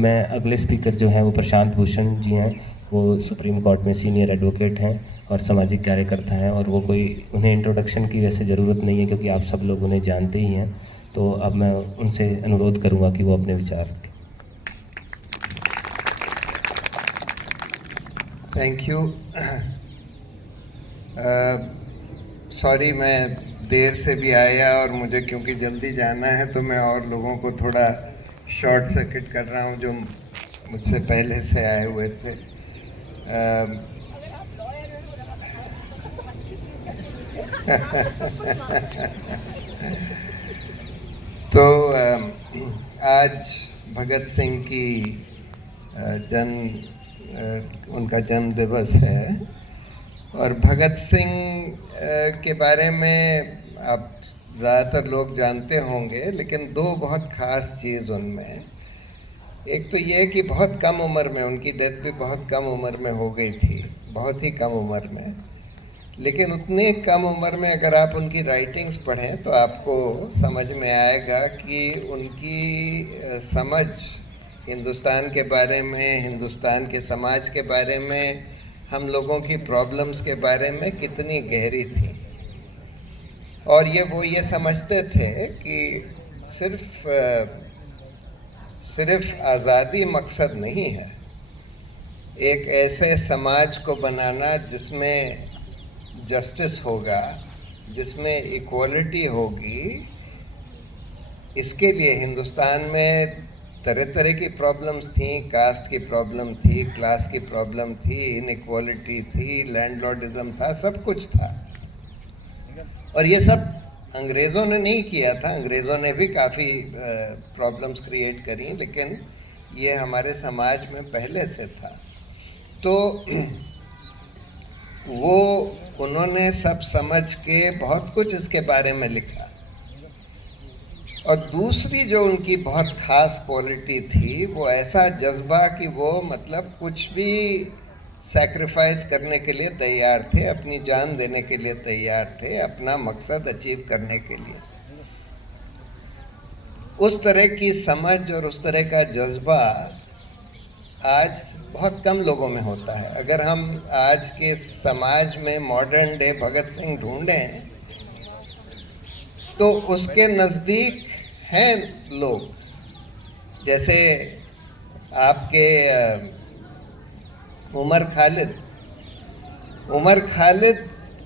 मैं अगले स्पीकर जो हैं वो प्रशांत भूषण जी हैं। वो सुप्रीम कोर्ट में सीनियर एडवोकेट हैं और सामाजिक कार्यकर्ता हैं, और वो कोई उन्हें इंट्रोडक्शन की वैसे ज़रूरत नहीं है क्योंकि आप सब लोग उन्हें जानते ही हैं। तो अब मैं उनसे अनुरोध करूँगा कि वो अपने विचार रखें। Thank you. सॉरी, मैं देर से भी आया और मुझे क्योंकि जल्दी जाना है तो मैं और लोगों को थोड़ा शॉर्ट सर्किट कर रहा हूँ जो मुझसे पहले से आए हुए थे। तो आज भगत सिंह की उनका जन्म दिवस है, और भगत सिंह के बारे में आप ज़्यादातर लोग जानते होंगे, लेकिन दो बहुत ख़ास चीज़ उनमें। एक तो ये कि बहुत कम उम्र में, उनकी डेथ भी बहुत कम उम्र में हो गई थी, बहुत ही कम उम्र में। लेकिन उतने कम उम्र में अगर आप उनकी राइटिंग्स पढ़ें तो आपको समझ में आएगा कि उनकी समझ हिंदुस्तान के बारे में, हिंदुस्तान के समाज के बारे में, हम लोगों की प्रॉब्लम्स के बारे में कितनी गहरी थी। और वो ये समझते थे कि सिर्फ आज़ादी मकसद नहीं है, एक ऐसे समाज को बनाना जिसमें जस्टिस होगा, जिसमें इक्वलिटी होगी। इसके लिए हिंदुस्तान में तरह तरह की प्रॉब्लम्स थी, कास्ट की प्रॉब्लम थी, क्लास की प्रॉब्लम थी, इनइक्वालिटी थी, लैंडलॉर्डिज्म था, सब कुछ था। और ये सब अंग्रेज़ों ने नहीं किया था, अंग्रेज़ों ने भी काफ़ी प्रॉब्लम्स क्रिएट करी, लेकिन ये हमारे समाज में पहले से था। तो उन्होंने सब समझ के बहुत कुछ इसके बारे में लिखा। और दूसरी जो उनकी बहुत ख़ास क्वालिटी थी, वो ऐसा जज्बा कि वो मतलब कुछ भी सैक्रिफाइस करने के लिए तैयार थे, अपनी जान देने के लिए तैयार थे, अपना मकसद अचीव करने के लिए। उस तरह की समझ और उस तरह का जज्बा आज बहुत कम लोगों में होता है। अगर हम आज के समाज में मॉडर्न डे भगत सिंह ढूंढें तो उसके नज़दीक हैं लोग, जैसे आपके उमर खालिद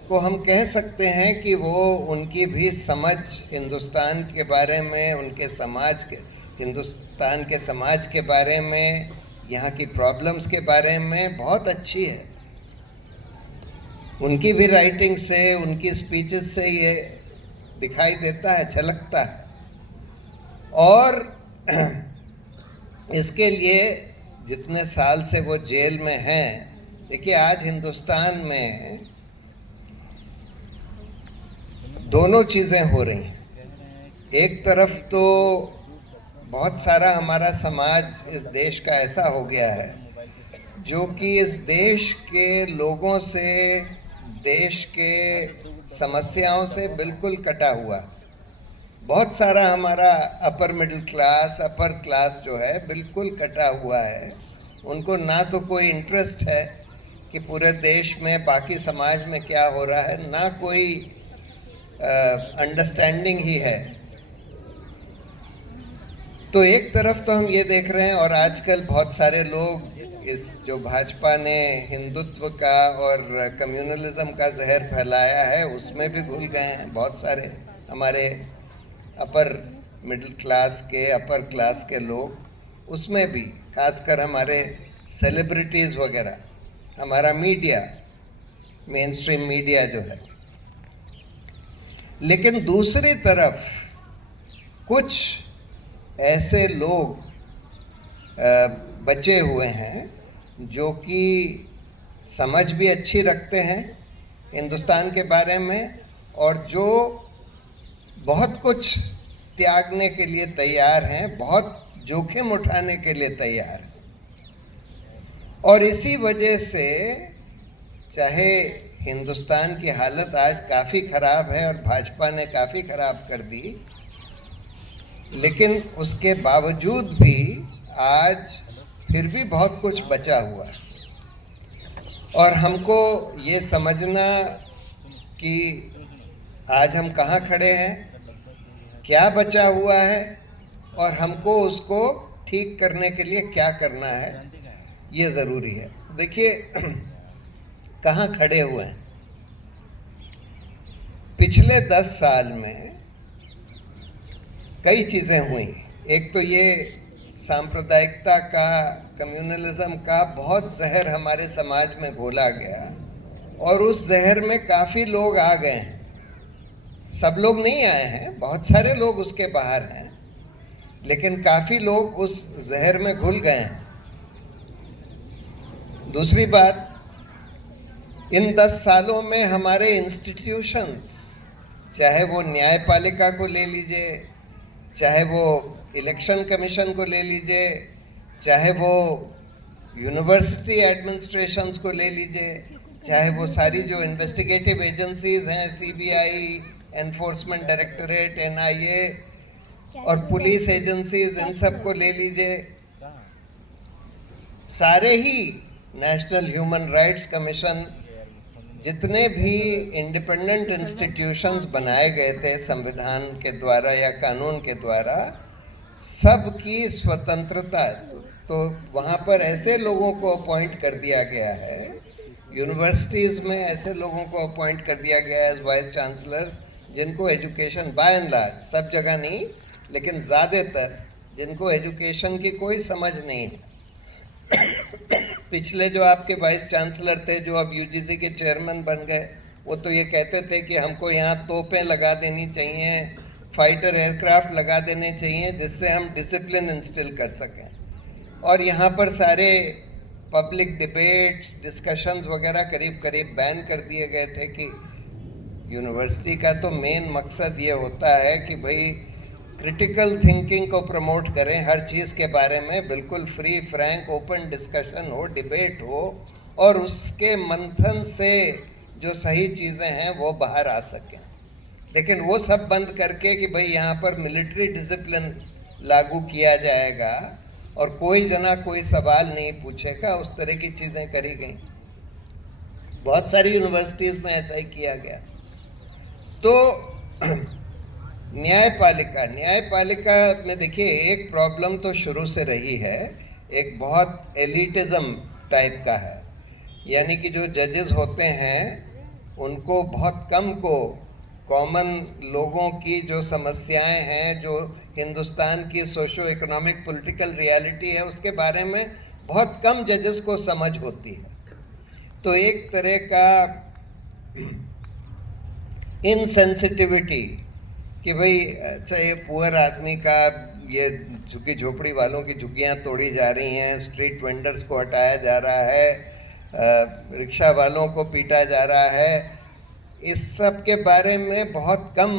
को हम कह सकते हैं कि वो उनकी भी समझ हिंदुस्तान के बारे में, उनके समाज के, हिंदुस्तान के समाज के बारे में, यहाँ की प्रॉब्लम्स के बारे में बहुत अच्छी है। उनकी भी राइटिंग से, उनकी स्पीचेस से ये दिखाई देता है, झलकता है। और इसके लिए जितने साल से वो जेल में हैं, देखिए आज हिंदुस्तान में दोनों चीज़ें हो रही हैं। एक तरफ तो बहुत सारा हमारा समाज इस देश का ऐसा हो गया है जो कि इस देश के लोगों से, देश के समस्याओं से बिल्कुल कटा हुआ है। बहुत सारा हमारा upper middle class, upper class जो है बिल्कुल कटा हुआ है। उनको ना तो कोई इंटरेस्ट है कि पूरे देश में बाकी समाज में क्या हो रहा है, ना कोई अंडरस्टैंडिंग ही है। तो एक तरफ तो हम ये देख रहे हैं, और आजकल बहुत सारे लोग इस जो भाजपा ने हिंदुत्व का और कम्युनलिज्म का जहर फैलाया है उसमें भी घुल गए हैं। बहुत सारे हमारे अपर मिडिल क्लास के, अपर क्लास के लोग उसमें भी, खासकर हमारे सेलिब्रिटीज़ वगैरह, हमारा मीडिया, मेन स्ट्रीम मीडिया जो है। लेकिन दूसरी तरफ कुछ ऐसे लोग बचे हुए हैं जो कि समझ भी अच्छी रखते हैं हिंदुस्तान के बारे में, और जो बहुत कुछ त्यागने के लिए तैयार हैं, बहुत जोखिम उठाने के लिए तैयार हैं। और इसी वजह से चाहे हिंदुस्तान की हालत आज काफ़ी ख़राब है और भाजपा ने काफ़ी ख़राब कर दी, लेकिन उसके बावजूद भी आज फिर भी बहुत कुछ बचा हुआ है, और हमको ये समझना कि आज हम कहाँ खड़े हैं, क्या बचा हुआ है, और हमको उसको ठीक करने के लिए क्या करना है, ये ज़रूरी है। देखिए कहाँ खड़े हुए हैं। पिछले 10 साल में कई चीज़ें हुई। एक तो ये सांप्रदायिकता का, कम्युनलिज्म का बहुत जहर हमारे समाज में घोला गया, और उस जहर में काफ़ी लोग आ गए हैं। सब लोग नहीं आए हैं, बहुत सारे लोग उसके बाहर हैं, लेकिन काफ़ी लोग उस जहर में घुल गए हैं। दूसरी बात, इन 10 सालों में हमारे इंस्टीट्यूशंस, चाहे वो न्यायपालिका को ले लीजिए, चाहे वो इलेक्शन कमीशन को ले लीजिए, चाहे वो यूनिवर्सिटी एडमिनिस्ट्रेशंस को ले लीजिए, चाहे वो सारी जो इन्वेस्टिगेटिव एजेंसीज हैं, सीबीआई, एनफोर्समेंट डायरेक्टरेट, एनआईए और पुलिस एजेंसीज, इन सब को ले लीजिए, सारे ही नेशनल ह्यूमन राइट्स कमीशन, जितने भी इंडिपेंडेंट इंस्टीट्यूशंस बनाए गए थे संविधान के द्वारा या कानून के द्वारा, सबकी स्वतंत्रता, तो वहाँ पर ऐसे लोगों को अपॉइंट कर दिया गया है, यूनिवर्सिटीज़ में ऐसे लोगों को अपॉइंट कर दिया गया है एज वाइस चांसलर्स, जिनको एजुकेशन बाय एंड लार्ज, सब जगह नहीं लेकिन ज़्यादातर, जिनको एजुकेशन की कोई समझ नहीं है। पिछले जो आपके वाइस चांसलर थे, जो अब यूजीसी के चेयरमैन बन गए, वो तो ये कहते थे कि हमको यहाँ तोपें लगा देनी चाहिए, फाइटर एयरक्राफ्ट लगा देने चाहिए, जिससे हम डिसिप्लिन इंस्टिल कर सकें। और यहाँ पर सारे पब्लिक डिबेट्स, डिस्कशंस वगैरह करीब करीब बैन कर दिए गए थे कि यूनिवर्सिटी का तो मेन मकसद ये होता है कि भाई क्रिटिकल थिंकिंग को प्रमोट करें, हर चीज़ के बारे में बिल्कुल फ्री फ्रैंक ओपन डिस्कशन हो, डिबेट हो, और उसके मंथन से जो सही चीज़ें हैं वो बाहर आ सकें। लेकिन वो सब बंद करके कि भाई यहाँ पर मिलिट्री डिसिप्लिन लागू किया जाएगा और कोई जना कोई सवाल नहीं पूछेगा, उस तरह की चीज़ें करी गई। बहुत सारी यूनिवर्सिटीज़ में ऐसा ही किया गया। तो न्यायपालिका में देखिए, एक प्रॉब्लम तो शुरू से रही है, एक बहुत एलिटिज्म टाइप का है, यानी कि जो जजेस होते हैं उनको बहुत कम को कॉमन लोगों की जो समस्याएं हैं, जो हिंदुस्तान की सोशो इकोनॉमिक पॉलिटिकल रियलिटी है, उसके बारे में बहुत कम जजेस को समझ होती है। तो एक तरह का इनसेंसिटिविटी कि भाई अच्छा ये पुअर आदमी का, ये झुग्गी झोपड़ी वालों की झुग्गियाँ तोड़ी जा रही हैं, स्ट्रीट वेंडर्स को हटाया जा रहा है, रिक्शा वालों को पीटा जा रहा है, इस सब के बारे में बहुत कम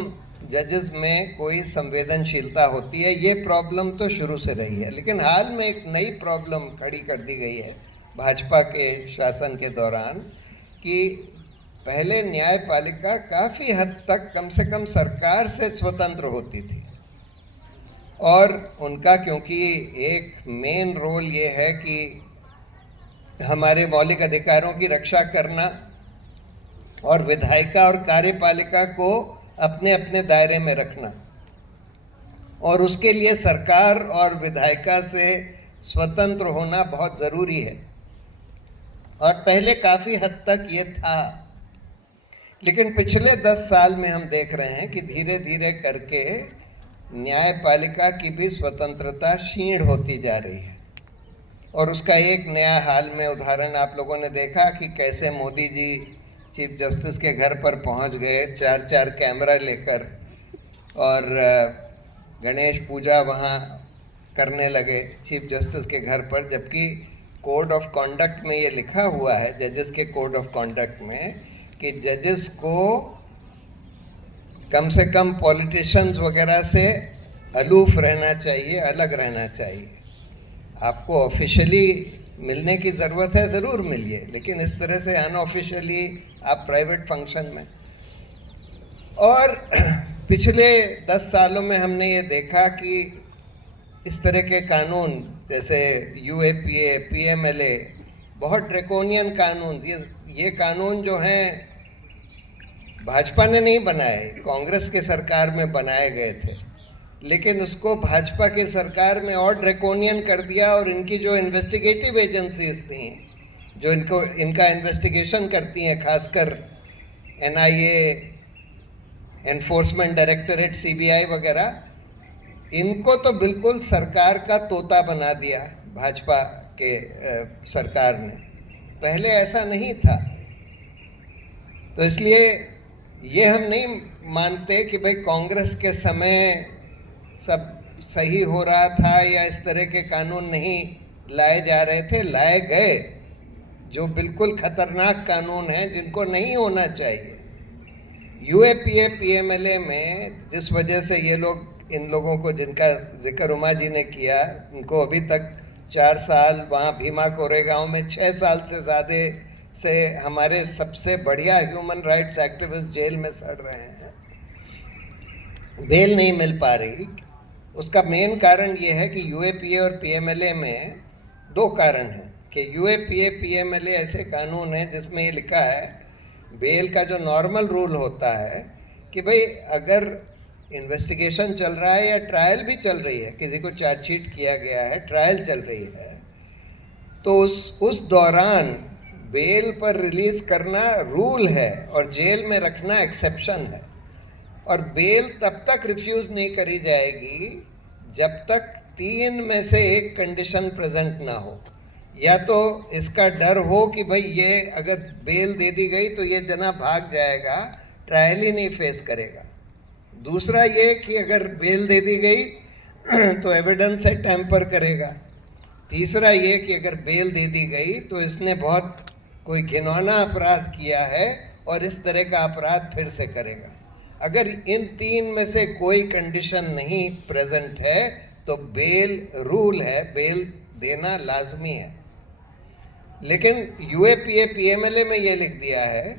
जजेस में कोई संवेदनशीलता होती है। ये प्रॉब्लम तो शुरू से रही है, लेकिन हाल में एक नई प्रॉब्लम खड़ी कर दी गई है भाजपा के शासन के दौरान कि पहले न्यायपालिका काफ़ी हद तक कम से कम सरकार से स्वतंत्र होती थी, और उनका क्योंकि एक मेन रोल ये है कि हमारे मौलिक अधिकारों की रक्षा करना और विधायिका और कार्यपालिका को अपने अपने दायरे में रखना, और उसके लिए सरकार और विधायिका से स्वतंत्र होना बहुत ज़रूरी है। और पहले काफ़ी हद तक ये था, लेकिन पिछले 10 साल में हम देख रहे हैं कि धीरे धीरे करके न्यायपालिका की भी स्वतंत्रता क्षीण होती जा रही है। और उसका एक नया हाल में उदाहरण आप लोगों ने देखा कि कैसे मोदी जी चीफ जस्टिस के घर पर पहुंच गए 4-4 कैमरा लेकर, और गणेश पूजा वहां करने लगे चीफ जस्टिस के घर पर, जबकि कोड ऑफ कॉन्डक्ट में ये लिखा हुआ है, जजेस के कोड ऑफ कॉन्डक्ट में, कि जजेस को कम से कम पॉलिटिशियंस वगैरह से अलूफ रहना चाहिए, अलग रहना चाहिए। आपको ऑफिशियली मिलने की ज़रूरत है, ज़रूर मिलिए, लेकिन इस तरह से अनऑफिशियली आप प्राइवेट फंक्शन में। और पिछले 10 सालों में हमने ये देखा कि इस तरह के कानून जैसे यूएपीए, पीएमएलए, बहुत ड्रैकोनियन कानून, ये कानून जो हैं भाजपा ने नहीं बनाए, कांग्रेस के सरकार में बनाए गए थे, लेकिन उसको भाजपा की सरकार में और ड्रैकोनियन कर दिया। और इनकी जो इन्वेस्टिगेटिव एजेंसीज थी जो इनका इन्वेस्टिगेशन करती हैं, खासकर एनआईए, एनफोर्समेंट डायरेक्टरेट, सीबीआई वगैरह, इनको तो बिल्कुल सरकार का तोता बना दिया भाजपा के सरकार ने। पहले ऐसा नहीं था। तो इसलिए ये हम नहीं मानते कि भाई कांग्रेस के समय सब सही हो रहा था या इस तरह के कानून नहीं लाए जा रहे थे। लाए गए जो बिल्कुल खतरनाक कानून हैं, जिनको नहीं होना चाहिए। यूएपीए, पीएमएलए में जिस वजह से ये लोग, इन लोगों को जिनका जिक्र उमा जी ने किया, उनको अभी तक 4 साल, वहाँ भीमा कोरेगांव में 6 साल से ज़्यादा से हमारे सबसे बढ़िया ह्यूमन राइट्स एक्टिविस्ट जेल में सड़ रहे हैं, बेल नहीं मिल पा रही। उसका मेन कारण ये है कि यूएपीए और पीएमएलए में 2 कारण हैं कि यूएपीए, पीएमएलए ऐसे कानून हैं जिसमें ये लिखा है, बेल का जो नॉर्मल रूल होता है कि भाई अगर इन्वेस्टिगेशन चल रहा है या ट्रायल भी चल रही है, किसी को चार्जशीट किया गया है, ट्रायल चल रही है, तो उस दौरान बेल पर रिलीज करना रूल है और जेल में रखना एक्सेप्शन है। और बेल तब तक रिफ्यूज़ नहीं करी जाएगी जब तक 3 में से एक कंडीशन प्रेजेंट ना हो। या तो इसका डर हो कि भाई ये अगर बेल दे दी गई तो ये जना भाग जाएगा, ट्रायल ही नहीं फेस करेगा। दूसरा ये कि अगर बेल दे दी गई तो एविडेंस से टैम्पर करेगा। तीसरा ये कि अगर बेल दे दी गई तो इसने बहुत कोई घिनौना अपराध किया है और इस तरह का अपराध फिर से करेगा। अगर इन 3 में से कोई कंडीशन नहीं प्रेजेंट है तो बेल रूल है, बेल देना लाजमी है। लेकिन यूएपीए, पीएमएलए में ये लिख दिया है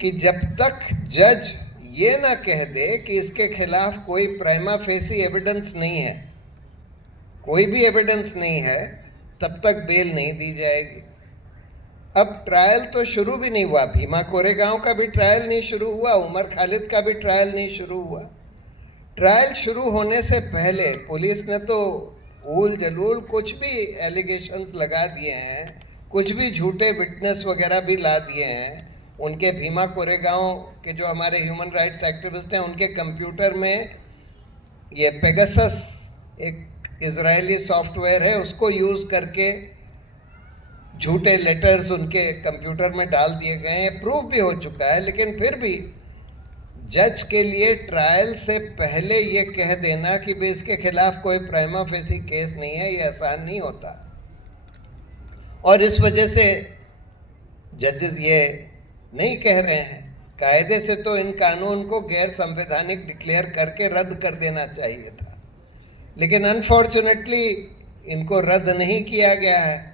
कि जब तक जज ये ना कह दे कि इसके खिलाफ कोई प्राइमा फेसी एविडेंस नहीं है, कोई भी एविडेंस नहीं है, तब तक बेल नहीं दी जाएगी। अब ट्रायल तो शुरू भी नहीं हुआ, भीमा कोरेगांव का भी ट्रायल नहीं शुरू हुआ, उमर खालिद का भी ट्रायल नहीं शुरू हुआ। ट्रायल शुरू होने से पहले पुलिस ने तो ऊल जलूल कुछ भी एलिगेशंस लगा दिए हैं, कुछ भी झूठे विटनेस वगैरह भी ला दिए हैं। उनके भीमा कोरेगांव के जो हमारे ह्यूमन राइट्स एक्टिविस्ट हैं, उनके कंप्यूटर में ये पेगासस एक इजरायली सॉफ्टवेयर है, उसको यूज़ करके झूठे लेटर्स उनके कंप्यूटर में डाल दिए गए हैं। प्रूफ भी हो चुका है, लेकिन फिर भी जज के लिए ट्रायल से पहले ये कह देना कि भाई इसके खिलाफ कोई प्राइमा फेसी केस नहीं है, ये आसान नहीं होता। और इस वजह से जजेस ये नहीं कह रहे हैं। कायदे से तो इन कानून को गैर संवैधानिक डिक्लेयर करके रद्द कर देना चाहिए था, लेकिन अनफॉर्चुनेटली इनको रद्द नहीं किया गया है।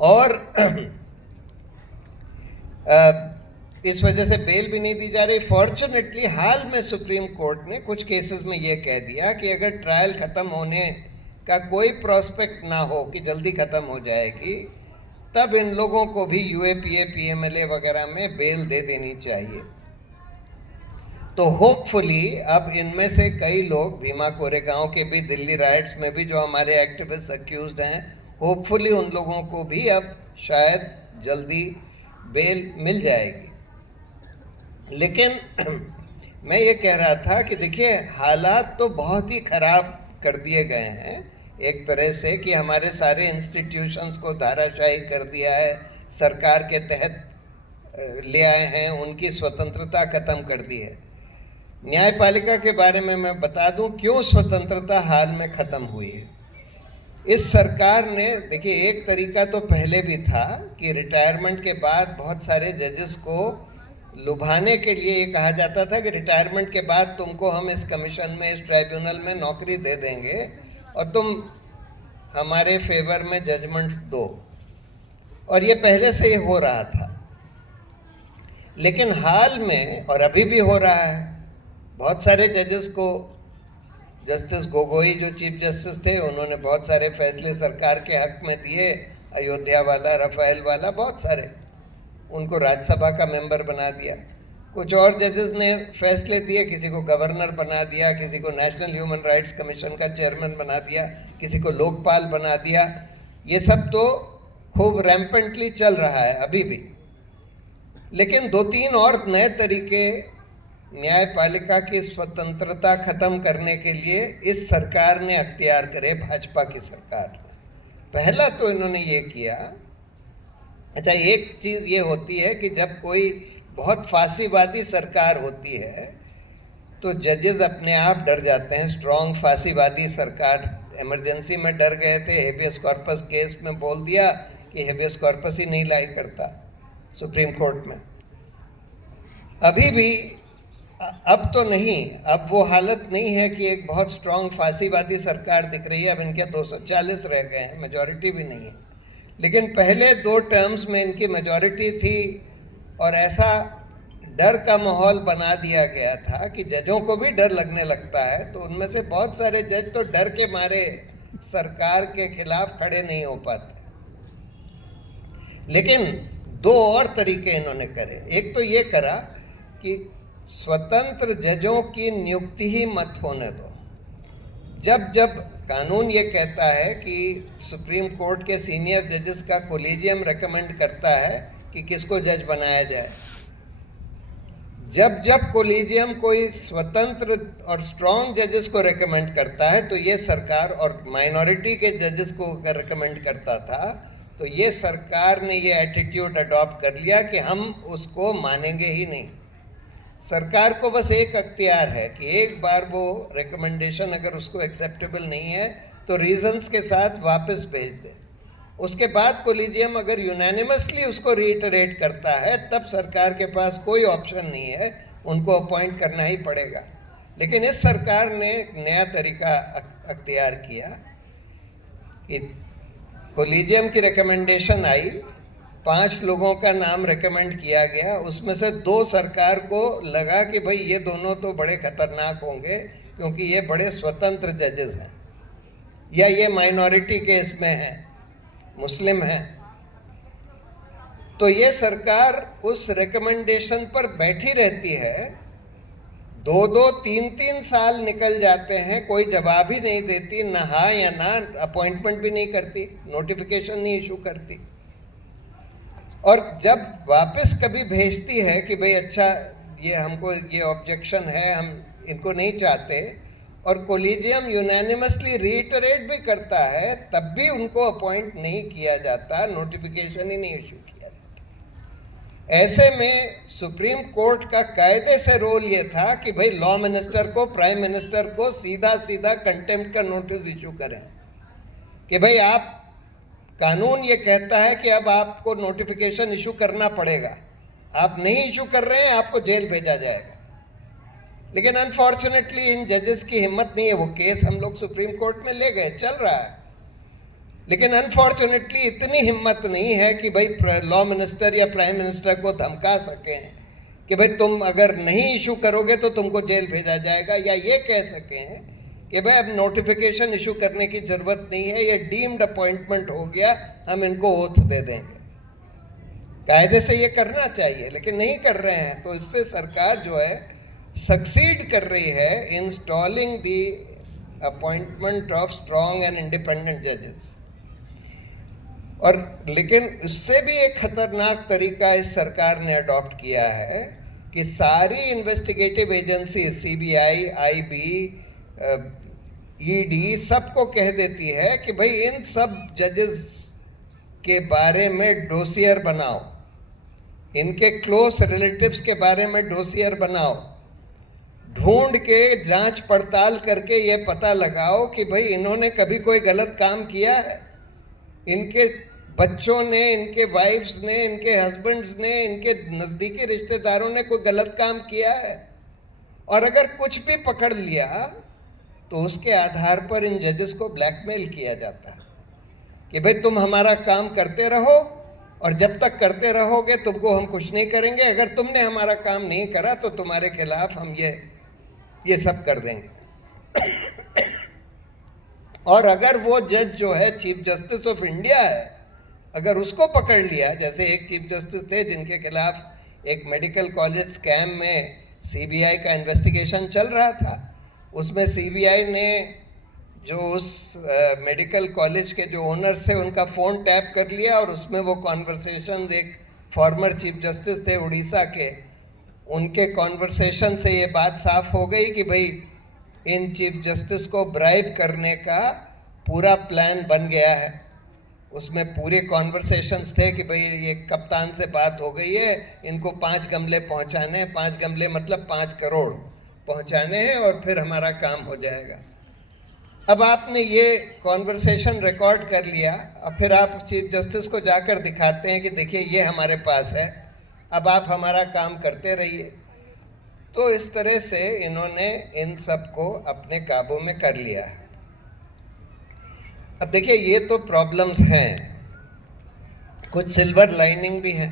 और इस वजह से बेल भी नहीं दी जा रही। फॉर्चुनेटली हाल में सुप्रीम कोर्ट ने कुछ केसेस में ये कह दिया कि अगर ट्रायल ख़त्म होने का कोई प्रोस्पेक्ट ना हो कि जल्दी ख़त्म हो जाएगी, तब इन लोगों को भी यूएपीए, पीएमएलए वगैरह में बेल दे देनी चाहिए। तो होपफुली अब इनमें से कई लोग, भीमा कोरेगांव के भी, दिल्ली राइट्स में भी जो हमारे एक्टिविस्ट अक्यूज्ड हैं, होपफुली उन लोगों को भी अब शायद जल्दी बेल मिल जाएगी। लेकिन मैं ये कह रहा था कि देखिए, हालात तो बहुत ही ख़राब कर दिए गए हैं एक तरह से, कि हमारे सारे इंस्टीट्यूशंस को धाराशाही कर दिया है, सरकार के तहत ले आए हैं, उनकी स्वतंत्रता ख़त्म कर दी है। न्यायपालिका के बारे में मैं बता दूं क्यों स्वतंत्रता हाल में ख़त्म हुई है। इस सरकार ने, देखिए, एक तरीका तो पहले भी था कि रिटायरमेंट के बाद बहुत सारे जजेस को लुभाने के लिए ये कहा जाता था कि रिटायरमेंट के बाद तुमको हम इस कमीशन में, इस ट्राइब्यूनल में नौकरी दे देंगे और तुम हमारे फेवर में जजमेंट्स दो। और ये पहले से ही हो रहा था। लेकिन हाल में, और अभी भी हो रहा है, बहुत सारे जजेस को जस्टिस गोगोई जो चीफ जस्टिस थे, उन्होंने बहुत सारे फैसले सरकार के हक में दिए, अयोध्या वाला, राफेल वाला, बहुत सारे, उनको राज्यसभा का मेंबर बना दिया। कुछ और जजेस ने फैसले दिए, किसी को गवर्नर बना दिया, किसी को नेशनल ह्यूमन राइट्स कमीशन का चेयरमैन बना दिया, किसी को लोकपाल बना दिया। ये सब तो खूब रैम्पेंटली चल रहा है अभी भी, लेकिन 2-3 और नए तरीके न्यायपालिका की स्वतंत्रता खत्म करने के लिए इस सरकार ने अख्तियार करे, भाजपा की सरकार ने। पहला तो इन्होंने ये किया, अच्छा एक चीज़ ये होती है कि जब कोई बहुत फांसीवादी सरकार होती है तो जजेस अपने आप डर जाते हैं। स्ट्रॉन्ग फांसीवादी सरकार, इमरजेंसी में डर गए थे, हेबियस कॉर्पस केस में बोल दिया कि हेबियस कॉर्पस ही नहीं लाई करता सुप्रीम कोर्ट में। अभी भी अब तो नहीं, अब वो हालत नहीं है कि एक बहुत स्ट्रॉन्ग फांसीवादी सरकार दिख रही है। अब इनके 240 रह गए हैं, मेजॉरिटी भी नहीं है, लेकिन पहले 2 टर्म्स में इनकी मेजॉरिटी थी और ऐसा डर का माहौल बना दिया गया था कि जजों को भी डर लगने लगता है। तो उनमें से बहुत सारे जज तो डर के मारे सरकार के खिलाफ खड़े नहीं हो पाते। लेकिन 2 और तरीके इन्होंने करे। एक तो ये करा कि स्वतंत्र जजों की नियुक्ति ही मत होने दो। जब जब कानून ये कहता है कि सुप्रीम कोर्ट के सीनियर जजेस का कोलिजियम रेकमेंड करता है कि किसको जज बनाया जाए, जब जब कोलिजियम कोई स्वतंत्र और स्ट्रॉन्ग जजेस को रेकमेंड करता है तो ये सरकार, और माइनॉरिटी के जजेस को अगर रेकमेंड करता था तो ये सरकार ने ये एटीट्यूड अडॉप्ट कर लिया कि हम उसको मानेंगे ही नहीं। सरकार को बस एक अख्तियार है कि एक बार वो रिकमेंडेशन अगर उसको एक्सेप्टेबल नहीं है तो रीजंस के साथ वापस भेज दे। उसके बाद कोलिजियम अगर यूनानिमसली उसको रीइटरेट करता है तब सरकार के पास कोई ऑप्शन नहीं है, उनको अपॉइंट करना ही पड़ेगा। लेकिन इस सरकार ने एक नया तरीका अख्तियार किया कि कोलिजियम की रिकमेंडेशन आई, 5 लोगों का नाम रेकमेंड किया गया, उसमें से 2 सरकार को लगा कि भाई ये दोनों तो बड़े खतरनाक होंगे क्योंकि ये बड़े स्वतंत्र जजेस हैं या ये माइनॉरिटी केस में हैं, मुस्लिम हैं। तो ये सरकार उस रिकमेंडेशन पर बैठी रहती है, 2-2, 3-3 साल निकल जाते हैं, कोई जवाब ही नहीं देती, ना हाँ या ना, अपॉइंटमेंट भी नहीं करती, नोटिफिकेशन नहीं इशू करती। और जब वापस कभी भेजती है कि भाई अच्छा ये हमको ये ऑब्जेक्शन है, हम इनको नहीं चाहते, और कोलिजियम यूनानिमसली रीइटरेट भी करता है, तब भी उनको अपॉइंट नहीं किया जाता, नोटिफिकेशन ही नहीं इशू किया जाता। ऐसे में सुप्रीम कोर्ट का कायदे से रोल ये था कि भाई लॉ मिनिस्टर को, प्राइम मिनिस्टर को सीधा सीधा कंटेम्प्ट का नोटिस इशू करें कि भाई आप, कानून ये कहता है कि अब आपको नोटिफिकेशन इशू करना पड़ेगा, आप नहीं इशू कर रहे हैं आपको जेल भेजा जाएगा। लेकिन अनफॉर्चुनेटली इन जजेस की हिम्मत नहीं है। वो केस हम लोग सुप्रीम कोर्ट में ले गए, चल रहा है, लेकिन अनफॉर्चुनेटली इतनी हिम्मत नहीं है कि भाई लॉ मिनिस्टर या प्राइम मिनिस्टर को धमका सकें कि भाई तुम अगर नहीं इशू करोगे तो तुमको जेल भेजा जाएगा, या ये कह सकें कि भाई अब नोटिफिकेशन इशू करने की ज़रूरत नहीं है, ये डीम्ड अपॉइंटमेंट हो गया, हम इनको ओथ दे देंगे। कायदे से ये करना चाहिए लेकिन नहीं कर रहे हैं। तो इससे सरकार जो है सक्सीड कर रही है installing the appointment of strong and independent जजेस। और लेकिन इससे भी एक खतरनाक तरीका इस सरकार ने अडॉप्ट किया है कि सारी investigative agency, CBI, IB, ED, सबको कह देती है कि भाई इन सब जजेस के बारे में डोसियर बनाओ, इनके क्लोज रिलेटिव्स के बारे में डोसियर बनाओ, ढूंढ के जांच पड़ताल करके ये पता लगाओ कि भाई इन्होंने कभी कोई गलत काम किया है, इनके बच्चों ने, इनके वाइफ्स ने, इनके हस्बैंड्स ने, इनके नज़दीकी रिश्तेदारों ने कोई गलत काम किया है। और अगर कुछ भी पकड़ लिया तो उसके आधार पर इन जजेस को ब्लैकमेल किया जाता है कि भाई तुम हमारा काम करते रहो और जब तक करते रहोगे तुमको हम कुछ नहीं करेंगे, अगर तुमने हमारा काम नहीं करा तो तुम्हारे खिलाफ हम ये सब कर देंगे। और अगर वो जज जो है चीफ जस्टिस ऑफ इंडिया है, अगर उसको पकड़ लिया, जैसे एक चीफ जस्टिस थे जिनके खिलाफ एक मेडिकल कॉलेज स्कैम में सीबीआई का इन्वेस्टिगेशन चल रहा था, उसमें सीबीआई ने जो उस मेडिकल कॉलेज के जो ओनर्स थे उनका फ़ोन टैप कर लिया और उसमें वो कॉन्वर्सेशन, एक फॉर्मर चीफ जस्टिस थे उड़ीसा के, उनके कॉन्वर्सेशन से ये बात साफ हो गई कि भाई इन चीफ जस्टिस को ब्राइब करने का पूरा प्लान बन गया है। उसमें पूरे कॉन्वर्सेशंस थे कि भाई ये कप्तान से बात हो गई है, इनको 5 गमले पहुंचाने हैं, 5 गमले मतलब 5 करोड़ पहुंचाने हैं और फिर हमारा काम हो जाएगा। अब आपने ये कॉन्वर्सेशन रिकॉर्ड कर लिया, अब फिर आप चीफ जस्टिस को जाकर दिखाते हैं कि देखिए ये हमारे पास है, अब आप हमारा काम करते रहिए। तो इस तरह से इन्होंने इन सब को अपने काबू में कर लिया है। अब देखिए ये तो प्रॉब्लम्स हैं, कुछ सिल्वर लाइनिंग भी है।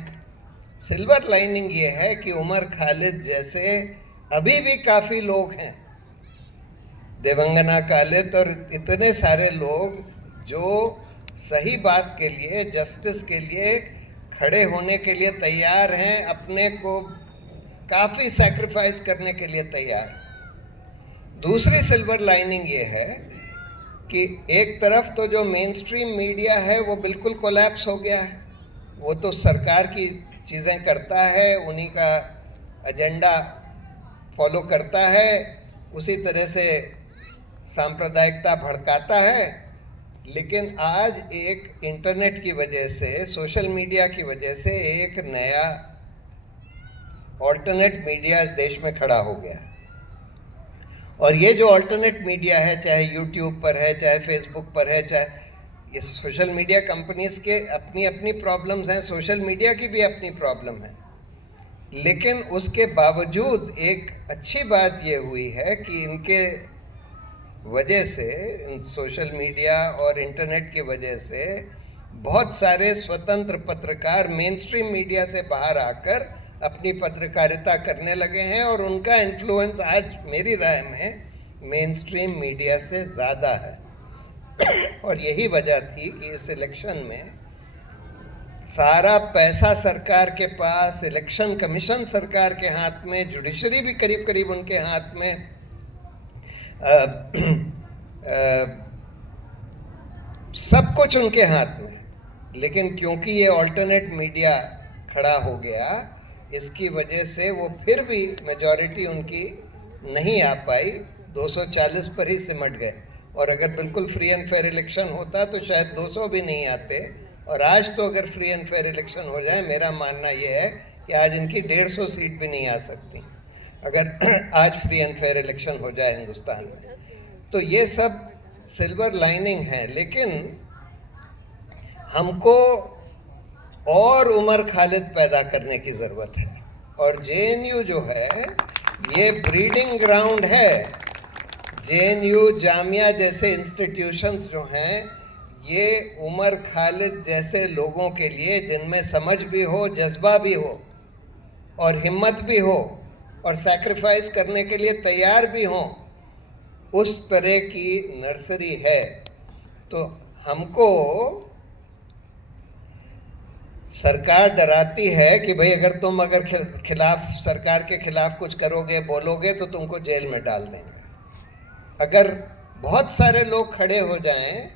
सिल्वर लाइनिंग ये है कि उमर खालिद जैसे अभी भी काफ़ी लोग हैं, देवंगना खालिद और इतने सारे लोग जो सही बात के लिए, जस्टिस के लिए खड़े होने के लिए तैयार हैं, अपने को काफ़ी सैक्रिफाइस करने के लिए तैयार। दूसरी सिल्वर लाइनिंग ये है कि एक तरफ तो जो मेन स्ट्रीम मीडिया है वो बिल्कुल कोलैप्स हो गया है, वो तो सरकार की चीज़ें करता है, उन्हीं का एजेंडा फॉलो करता है, उसी तरह से सांप्रदायिकता भड़काता है। लेकिन आज एक इंटरनेट की वजह से, सोशल मीडिया की वजह से एक नया ऑल्टरनेट मीडिया इस देश में खड़ा हो गया। और ये जो ऑल्टरनेट मीडिया है, चाहे यूट्यूब पर है, चाहे फेसबुक पर है, चाहे ये सोशल मीडिया कंपनीज के अपनी अपनी प्रॉब्लम्स हैं, सोशल मीडिया की भी अपनी प्रॉब्लम है। लेकिन उसके बावजूद एक अच्छी बात ये हुई है कि इनके वजह से, इन सोशल मीडिया और इंटरनेट की वजह से बहुत सारे स्वतंत्र पत्रकार मेन स्ट्रीम मीडिया से बाहर आकर अपनी पत्रकारिता करने लगे हैं और उनका इन्फ्लुएंस आज मेरी राय में मेन स्ट्रीम मीडिया से ज़्यादा है। और यही वजह थी कि इस इलेक्शन में सारा पैसा सरकार के पास, इलेक्शन कमीशन सरकार के हाथ में, जुडिशरी भी करीब करीब उनके हाथ में, सब कुछ उनके हाथ में। लेकिन क्योंकि ये ऑल्टरनेट मीडिया खड़ा हो गया, इसकी वजह से वो फिर भी मेजॉरिटी उनकी नहीं आ पाई, 240 पर ही सिमट गए। और अगर बिल्कुल फ्री एंड फेयर इलेक्शन होता तो शायद 200 भी नहीं आते। और आज तो अगर फ्री एंड फेयर इलेक्शन हो जाए, मेरा मानना ये है कि आज इनकी 150 सीट भी नहीं आ सकती, अगर आज फ्री एंड फेयर इलेक्शन हो जाए हिंदुस्तान में। तो ये सब सिल्वर लाइनिंग है, लेकिन हमको और उमर खालिद पैदा करने की ज़रूरत है। और जेएनयू जो है ये ब्रीडिंग ग्राउंड है। जेएनयू, जामिया जैसे इंस्टीट्यूशंस जो हैं, ये उमर खालिद जैसे लोगों के लिए, जिनमें समझ भी हो, जज्बा भी हो और हिम्मत भी हो और सैक्रिफाइस करने के लिए तैयार भी हों, उस तरह की नर्सरी है। तो हमको सरकार डराती है कि भाई अगर तुम खिलाफ, सरकार के खिलाफ कुछ करोगे, बोलोगे तो तुमको जेल में डाल देंगे। अगर बहुत सारे लोग खड़े हो जाएं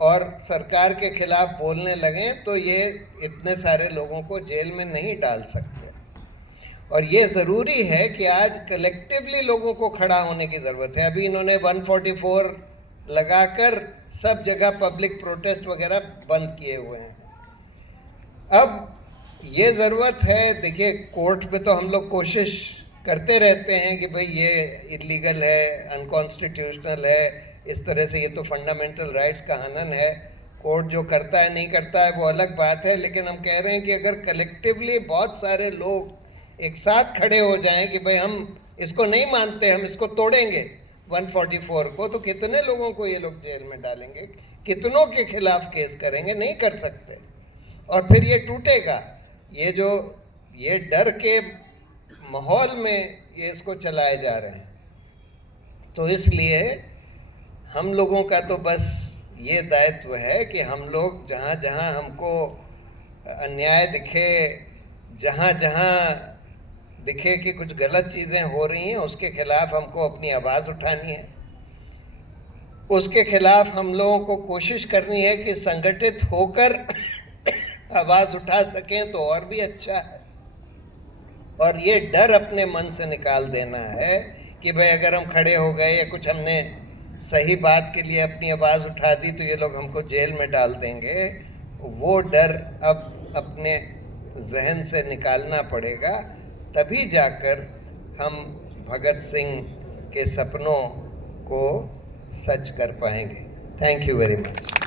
और सरकार के खिलाफ बोलने लगें तो ये इतने सारे लोगों को जेल में नहीं डाल सकते। और ये ज़रूरी है कि आज कलेक्टिवली लोगों को खड़ा होने की ज़रूरत है। अभी इन्होंने 144 लगाकर सब जगह पब्लिक प्रोटेस्ट वगैरह बंद किए हुए हैं। अब ये ज़रूरत है, देखिए कोर्ट में तो हम लोग कोशिश करते रहते हैं कि भाई ये इलीगल है, अनकॉन्स्टिट्यूशनल है, इस तरह से ये तो फंडामेंटल राइट्स का हनन है। कोर्ट जो करता है नहीं करता है वो अलग बात है, लेकिन हम कह रहे हैं कि अगर कलेक्टिवली बहुत सारे लोग एक साथ खड़े हो जाएं कि भाई हम इसको नहीं मानते, हम इसको तोड़ेंगे 144 को, तो कितने लोगों को ये लोग जेल में डालेंगे, कितनों के खिलाफ केस करेंगे? नहीं कर सकते। और फिर ये टूटेगा। ये डर के माहौल में ये इसको चलाए जा रहे हैं। तो इसलिए हम लोगों का तो बस ये दायित्व है कि हम लोग जहाँ जहाँ हमको अन्याय दिखे, जहाँ जहाँ दिखे कि कुछ गलत चीज़ें हो रही हैं, उसके खिलाफ हमको अपनी आवाज़ उठानी है। उसके खिलाफ हम लोगों को कोशिश करनी है कि संगठित होकर आवाज़ उठा सकें तो और भी अच्छा है। और ये डर अपने मन से निकाल देना है कि भाई अगर हम खड़े हो गए या कुछ हमने सही बात के लिए अपनी आवाज़ उठा दी तो ये लोग हमको जेल में डाल देंगे। वो डर अब अपने जहन से निकालना पड़ेगा, तभी जाकर हम भगत सिंह के सपनों को सच कर पाएंगे। Thank you very much.